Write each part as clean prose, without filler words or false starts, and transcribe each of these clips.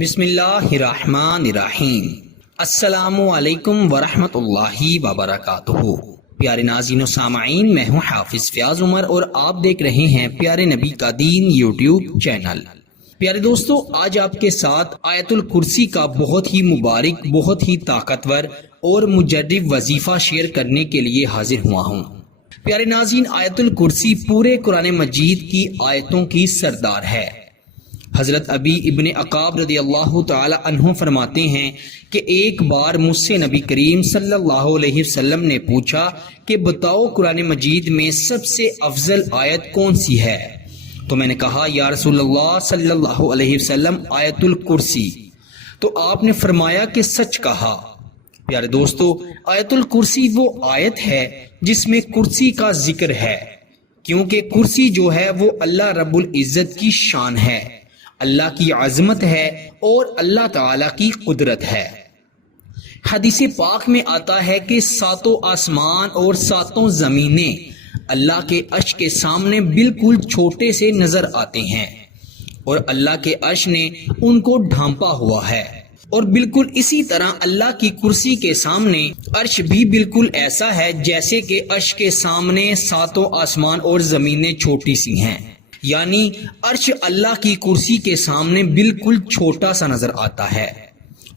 بسم اللہ الرحمن الرحیم۔ السلام علیکم ورحمۃ اللہ وبرکاتہ۔ پیارے ناظرین و سامعین، میں ہوں حافظ فیاض عمر اور آپ دیکھ رہے ہیں پیارے نبی کا دین یوٹیوب چینل۔ پیارے دوستو، آج آپ کے ساتھ آیت الکرسی کا بہت ہی مبارک، بہت ہی طاقتور اور مجرب وظیفہ شیئر کرنے کے لیے حاضر ہوا ہوں۔ پیارے ناظرین، آیت الکرسی پورے قرآن مجید کی آیتوں کی سردار ہے۔ حضرت ابی ابن عقاب رضی اللہ تعالی عنہ فرماتے ہیں کہ ایک بار مجھ سے نبی کریم صلی اللہ علیہ وسلم نے پوچھا کہ بتاؤ قرآن مجید میں سب سے افضل آیت کون سی ہے؟ تو میں نے کہا یا رسول اللہ صلی اللہ علیہ وسلم آیت الکرسی۔ تو آپ نے فرمایا کہ سچ کہا۔ پیارے دوستو، آیت الکرسی وہ آیت ہے جس میں کرسی کا ذکر ہے، کیونکہ کرسی جو ہے وہ اللہ رب العزت کی شان ہے، اللہ کی عظمت ہے اور اللہ تعالی کی قدرت ہے۔ حدیث پاک میں آتا ہے کہ ساتوں آسمان اور ساتوں زمینیں اللہ کے عرش کے سامنے بالکل چھوٹے سے نظر آتے ہیں، اور اللہ کے عرش نے ان کو ڈھانپا ہوا ہے، اور بالکل اسی طرح اللہ کی کرسی کے سامنے عرش بھی بالکل ایسا ہے جیسے کہ عرش کے سامنے ساتوں آسمان اور زمینیں چھوٹی سی ہیں، یعنی عرش اللہ کی کرسی کے سامنے بالکل چھوٹا سا نظر آتا ہے۔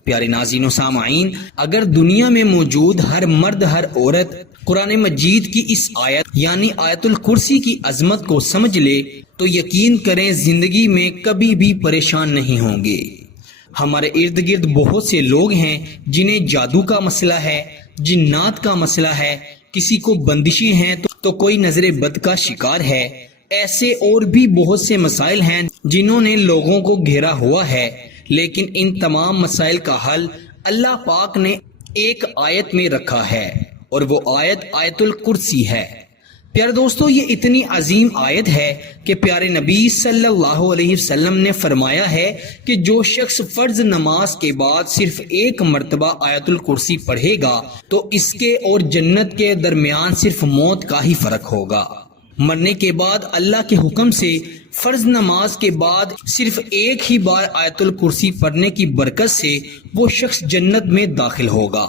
پیارے ناظرین و سامعین، اگر دنیا میں موجود ہر مرد، ہر عورت قرآن مجید کی اس آیت یعنی آیت الکرسی کی عظمت کو سمجھ لے تو یقین کریں زندگی میں کبھی بھی پریشان نہیں ہوں گے۔ ہمارے ارد گرد بہت سے لوگ ہیں جنہیں جادو کا مسئلہ ہے، جنات کا مسئلہ ہے، کسی کو بندشیں ہیں تو کوئی نظر بد کا شکار ہے۔ ایسے اور بھی بہت سے مسائل ہیں جنہوں نے لوگوں کو گھیرا ہوا ہے، لیکن ان تمام مسائل کا حل اللہ پاک نے ایک آیت میں رکھا ہے، اور وہ آیت آیت الکرسی ہے۔ پیارے دوستو، یہ اتنی عظیم آیت ہے کہ پیارے نبی صلی اللہ علیہ وسلم نے فرمایا ہے کہ جو شخص فرض نماز کے بعد صرف ایک مرتبہ آیت الکرسی پڑھے گا تو اس کے اور جنت کے درمیان صرف موت کا ہی فرق ہوگا۔ مرنے کے بعد اللہ کے حکم سے فرض نماز کے بعد صرف ایک ہی بار آیت الکرسی پڑھنے کی برکت سے وہ شخص جنت میں داخل ہوگا۔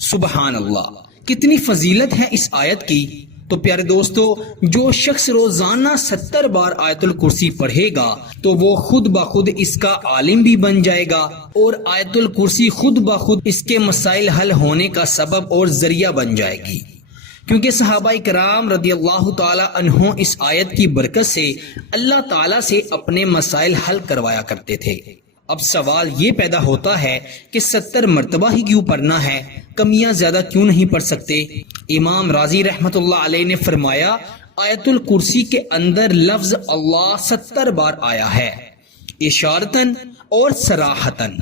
سبحان اللہ، کتنی فضیلت ہے اس آیت کی۔ تو پیارے دوستو، جو شخص روزانہ 70 بار آیت الکرسی پڑھے گا تو وہ خود بخود اس کا عالم بھی بن جائے گا، اور آیت الکرسی خود بخود اس کے مسائل حل ہونے کا سبب اور ذریعہ بن جائے گی، کیونکہ صحابہ کرام رضی اللہ تعالی عنہ اس آیت کی برکت سے اللہ تعالی سے اپنے مسائل حل کروایا کرتے تھے۔ اب سوال یہ پیدا ہوتا ہے کہ 70 مرتبہ ہی کیوں پڑھنا ہے، کمیاں زیادہ کیوں نہیں پڑھ سکتے؟ امام راضی رحمت اللہ علیہ نے فرمایا آیت الکرسی کے اندر لفظ اللہ 70 بار آیا ہے، اشارتاً اور صراحتاً۔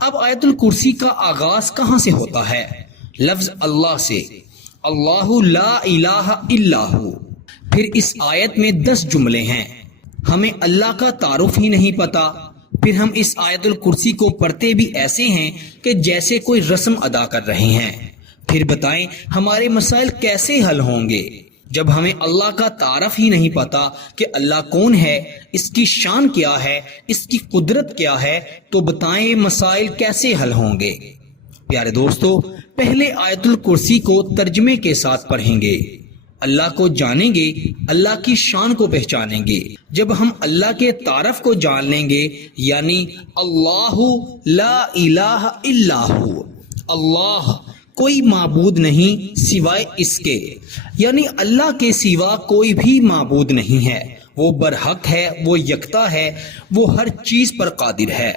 اب آیت الکرسی کا آغاز کہاں سے ہوتا ہے؟ لفظ اللہ سے، اللہ لا الہ الا ہو۔ پھر اس آیت میں 10 جملے ہیں، ہمیں اللہ کا تعارف ہی نہیں پتا، پھر ہم اس آیت الکرسی کو پڑھتے بھی ایسے ہیں کہ جیسے کوئی رسم ادا کر رہے ہیں۔ پھر بتائیں ہمارے مسائل کیسے حل ہوں گے جب ہمیں اللہ کا تعارف ہی نہیں پتا کہ اللہ کون ہے، اس کی شان کیا ہے، اس کی قدرت کیا ہے، تو بتائیں مسائل کیسے حل ہوں گے؟ پیارے دوستو، پہلے آیت الکرسی کو ترجمے کے ساتھ پڑھیں گے، اللہ کو جانیں گے، اللہ کی شان کو پہچانیں گے۔ جب ہم اللہ کے تعارف کو جان لیں گے، یعنی اللہ لا الہ الا ہو، اللہ کوئی معبود نہیں سوائے اس کے، یعنی اللہ کے سوا کوئی بھی معبود نہیں ہے، وہ برحق ہے، وہ یکتا ہے، وہ ہر چیز پر قادر ہے۔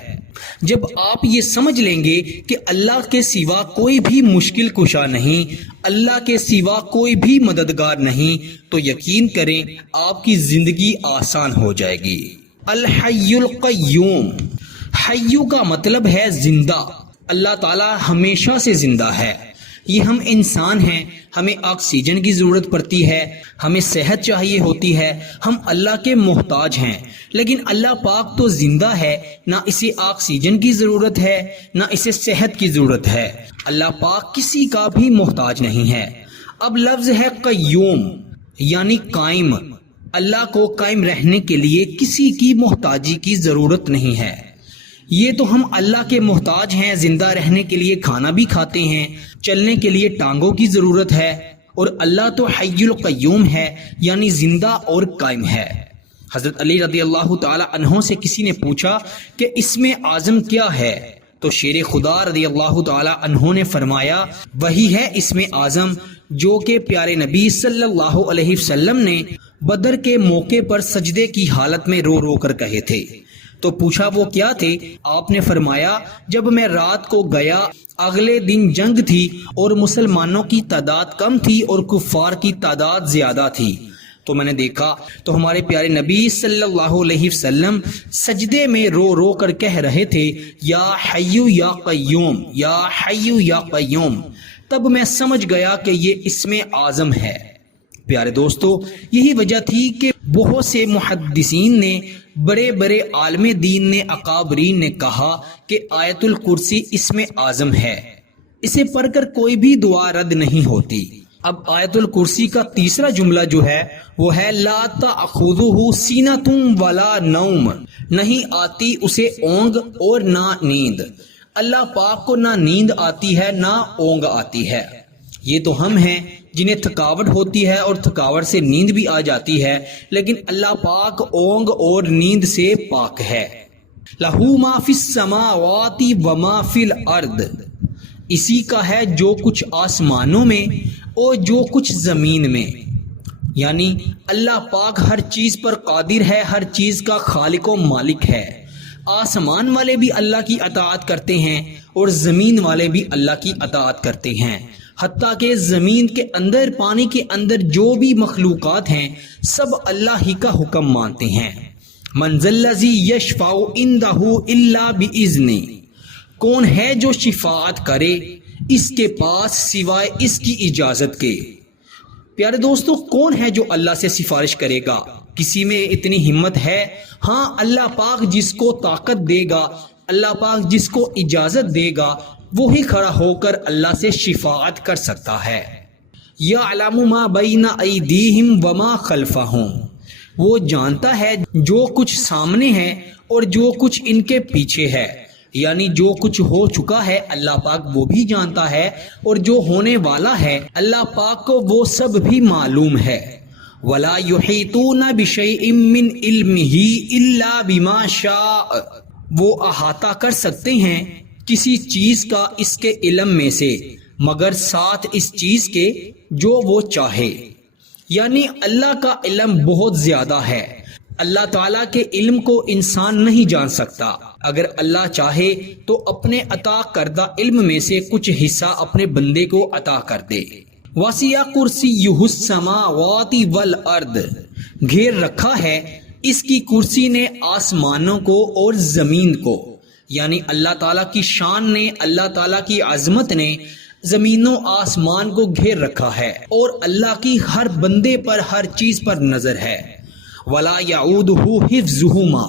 جب آپ یہ سمجھ لیں گے کہ اللہ کے سوا کوئی بھی مشکل کشا نہیں، اللہ کے سوا کوئی بھی مددگار نہیں، تو یقین کریں آپ کی زندگی آسان ہو جائے گی۔ الحی القیوم، حیو کا مطلب ہے زندہ، اللہ تعالی ہمیشہ سے زندہ ہے۔ یہ ہم انسان ہیں، ہمیں آکسیجن کی ضرورت پڑتی ہے، ہمیں صحت چاہیے ہوتی ہے، ہم اللہ کے محتاج ہیں، لیکن اللہ پاک تو زندہ ہے، نہ اسے آکسیجن کی ضرورت ہے، نہ اسے صحت کی ضرورت ہے۔ اللہ پاک کسی کا بھی محتاج نہیں ہے۔ اب لفظ ہے قیوم، یعنی قائم۔ اللہ کو قائم رہنے کے لیے کسی کی محتاجی کی ضرورت نہیں ہے، یہ تو ہم اللہ کے محتاج ہیں، زندہ رہنے کے لیے کھانا بھی کھاتے ہیں، چلنے کے لیے ٹانگوں کی ضرورت ہے، اور اللہ تو حی القیوم ہے، یعنی زندہ اور قائم ہے۔ حضرت علی رضی اللہ تعالی عنہ سے کسی نے پوچھا کہ اسم اعظم کیا ہے، تو شیر خدا رضی اللہ تعالی عنہ نے فرمایا وہی ہے اسم اعظم جو کہ پیارے نبی صلی اللہ علیہ وسلم نے بدر کے موقع پر سجدے کی حالت میں رو رو کر کہے تھے۔ تو پوچھا وہ کیا تھے؟ آپ نے فرمایا جب میں رات کو گیا، اگلے دن جنگ تھی اور مسلمانوں کی تعداد کم تھی اور کفار کی تعداد زیادہ تھی، تو میں نے دیکھا تو ہمارے پیارے نبی صلی اللہ علیہ وسلم سجدے میں رو رو کر کہہ رہے تھے یا حیو یا قیوم، یا حیو یا قیوم۔ تب میں سمجھ گیا کہ یہ اسم اعظم ہے۔ پیارے دوستو، یہی وجہ تھی کہ بہت سے محدثین نے، بڑے بڑے عالم دین نے، اکابرین نے کہا کہ آیت الکرسی اسم اعظم ہے، اسے پڑھ کر کوئی بھی دعا رد نہیں ہوتی۔ اب آیت الکرسی کا تیسرا جملہ جو ہے وہ ہے لا تأخذہ سینۃ ولا نوم، نہیں آتی اسے اونگ اور نہ نیند۔ اللہ پاک کو نہ نیند آتی ہے نہ اونگ آتی ہے۔ یہ تو ہم ہیں جنہیں تھکاوٹ ہوتی ہے اور تھکاوٹ سے نیند بھی آ جاتی ہے، لیکن اللہ پاک اونگ اور نیند سے پاک ہے۔ لہو ما فی السماوات وما فی الارض، اسی کا ہے جو کچھ آسمانوں میں اور جو کچھ زمین میں، یعنی اللہ پاک ہر چیز پر قادر ہے، ہر چیز کا خالق و مالک ہے۔ آسمان والے بھی اللہ کی اطاعت کرتے ہیں اور زمین والے بھی اللہ کی اطاعت کرتے ہیں، حتیٰ کہ زمین کے اندر، پانی کے اندر جو بھی مخلوقات ہیں سب اللہ ہی کا حکم مانتے ہیں۔ من ذا الذی یشفع عندہ الا باذنہ، کون ہے جو شفاعت کرے اس کے پاس سوائے اس کی اجازت کے۔ پیارے دوستو، کون ہے جو اللہ سے سفارش کرے گا؟ کسی میں اتنی ہمت ہے؟ ہاں، اللہ پاک جس کو طاقت دے گا، اللہ پاک جس کو اجازت دے گا، وہی کھڑا ہو کر اللہ سے شفاعت کر سکتا ہے۔ یعلم ما بین ایدیہم وما خلفہم، وہ جانتا ہے جو کچھ سامنے ہے اور جو کچھ ان کے پیچھے ہے، یعنی جو کچھ ہو چکا ہے اللہ پاک وہ بھی جانتا ہے، اور جو ہونے والا ہے اللہ پاک کو وہ سب بھی معلوم ہے۔ وَلَا يُحِيطُونَ بِشَيْءٍ مِّنْ عِلْمِهِ إِلَّا بِمَا شَاءَ، وہ احاطہ کر سکتے ہیں کسی چیز کا اس کے علم میں سے مگر ساتھ اس چیز کے جو وہ چاہے، یعنی اللہ کا علم بہت زیادہ ہے۔ اللہ تعالیٰ کے علم کو انسان نہیں جان سکتا، اگر اللہ چاہے تو اپنے عطا کردہ علم میں سے کچھ حصہ اپنے بندے کو عطا کر دے۔ وَسِعَ كُرْسِيُّهُ السَّمَاوَاتِ وَالْأَرْضِ، گھیر رکھا ہے اس کی کرسی نے آسمانوں کو اور زمین کو، یعنی اللہ تعالیٰ کی شان نے، اللہ تعالیٰ کی عظمت نے زمین و آسمان کو گھیر رکھا ہے، اور اللہ کی ہر بندے پر، ہر چیز پر نظر ہے۔ وَلَا يَعُودُهُ حِفْظُهُمَا،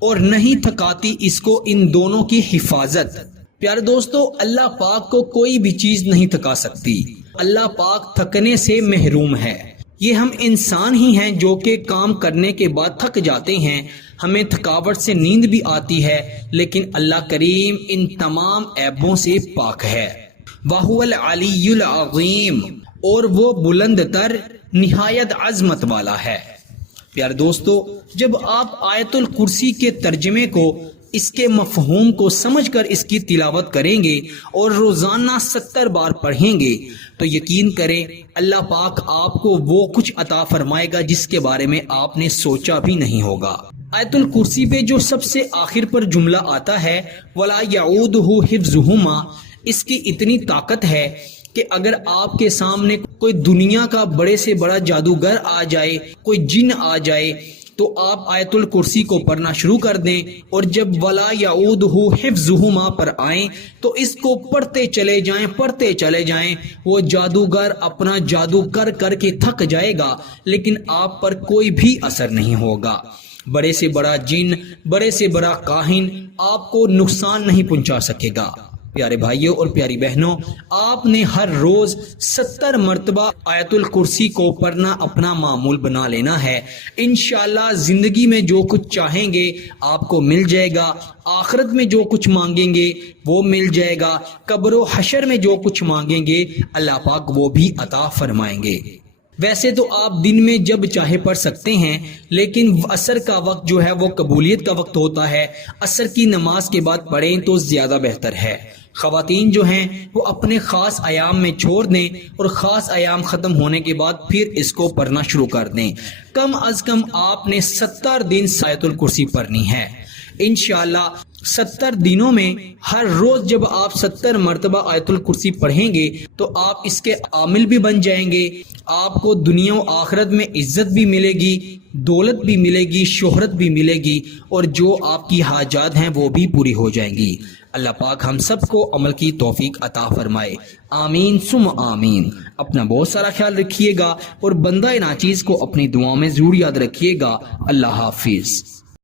اور نہیں تھکاتی اس کو ان دونوں کی حفاظت۔ پیارے دوستو، اللہ پاک کو کوئی بھی چیز نہیں تھکا سکتی، اللہ پاک تھکنے سے محروم ہے۔ یہ ہم انسان ہی ہیں جو کہ کام کرنے کے بعد تھک جاتے ہیں، ہمیں تھکاوٹ سے نیند بھی آتی ہے، لیکن اللہ کریم ان تمام عیبوں سے پاک ہے۔ وَهُوَ الْعَلِيُّ الْعَظِيمُ، اور وہ بلند تر نہایت عظمت والا ہے۔ پیارے دوستو، جب آپ آیت الکرسی کے ترجمے کو، اس کے مفہوم کو سمجھ کر اس کی تلاوت کریں گے اور روزانہ 70 بار پڑھیں گے تو یقین کریں اللہ پاک آپ کو وہ کچھ عطا فرمائے گا جس کے بارے میں آپ نے سوچا بھی نہیں ہوگا۔ آیت الکرسی پہ جو سب سے آخر پر جملہ آتا ہے وَلَا يَعُودُهُ حِفْظُهُمَا، اس کی اتنی طاقت ہے کہ اگر آپ کے سامنے کوئی دنیا کا بڑے سے بڑا جادوگر آ جائے، کوئی جن آ جائے، تو آپ آیت الکرسی کو پڑھنا شروع کر دیں، اور جب وَلَا يَعُودُهُ حِفْظُهُمَا پر آئیں تو اس کو پڑھتے چلے جائیں، پڑھتے چلے جائیں۔ وہ جادوگر اپنا جادو کر کر کے تھک جائے گا، لیکن آپ پر کوئی بھی اثر نہیں ہوگا۔ بڑے سے بڑا جن، بڑے سے بڑا کاہن آپ کو نقصان نہیں پہنچا سکے گا۔ پیارے بھائیوں اور پیاری بہنوں، آپ نے ہر روز 70 مرتبہ آیت الکرسی کو پڑھنا اپنا معمول بنا لینا ہے۔ انشاءاللہ زندگی میں جو کچھ چاہیں گے آپ کو مل جائے گا، آخرت میں جو کچھ مانگیں گے وہ مل جائے گا، قبر و حشر میں جو کچھ مانگیں گے اللہ پاک وہ بھی عطا فرمائیں گے۔ ویسے تو آپ دن میں جب چاہے پڑھ سکتے ہیں، لیکن عصر کا وقت جو ہے وہ قبولیت کا وقت ہوتا ہے، عصر کی نماز کے بعد پڑھیں تو زیادہ بہتر ہے۔ خواتین جو ہیں وہ اپنے خاص ایام میں چھوڑ دیں اور خاص ایام ختم ہونے کے بعد پھر اس کو پڑھنا شروع کر دیں۔ کم از کم آپ نے 70 دن آیت الکرسی پڑھنی ہے۔ انشاءاللہ 70 دنوں میں ہر روز جب آپ 70 مرتبہ آیت الکرسی پڑھیں گے تو آپ اس کے عامل بھی بن جائیں گے۔ آپ کو دنیا و آخرت میں عزت بھی ملے گی، دولت بھی ملے گی، شہرت بھی ملے گی، اور جو آپ کی حاجات ہیں وہ بھی پوری ہو جائیں گی۔ اللہ پاک ہم سب کو عمل کی توفیق عطا فرمائے، آمین ثم آمین۔ اپنا بہت سارا خیال رکھیے گا اور بندہ ناچیز کو اپنی دعاؤں میں ضرور یاد رکھیے گا۔ اللہ حافظ۔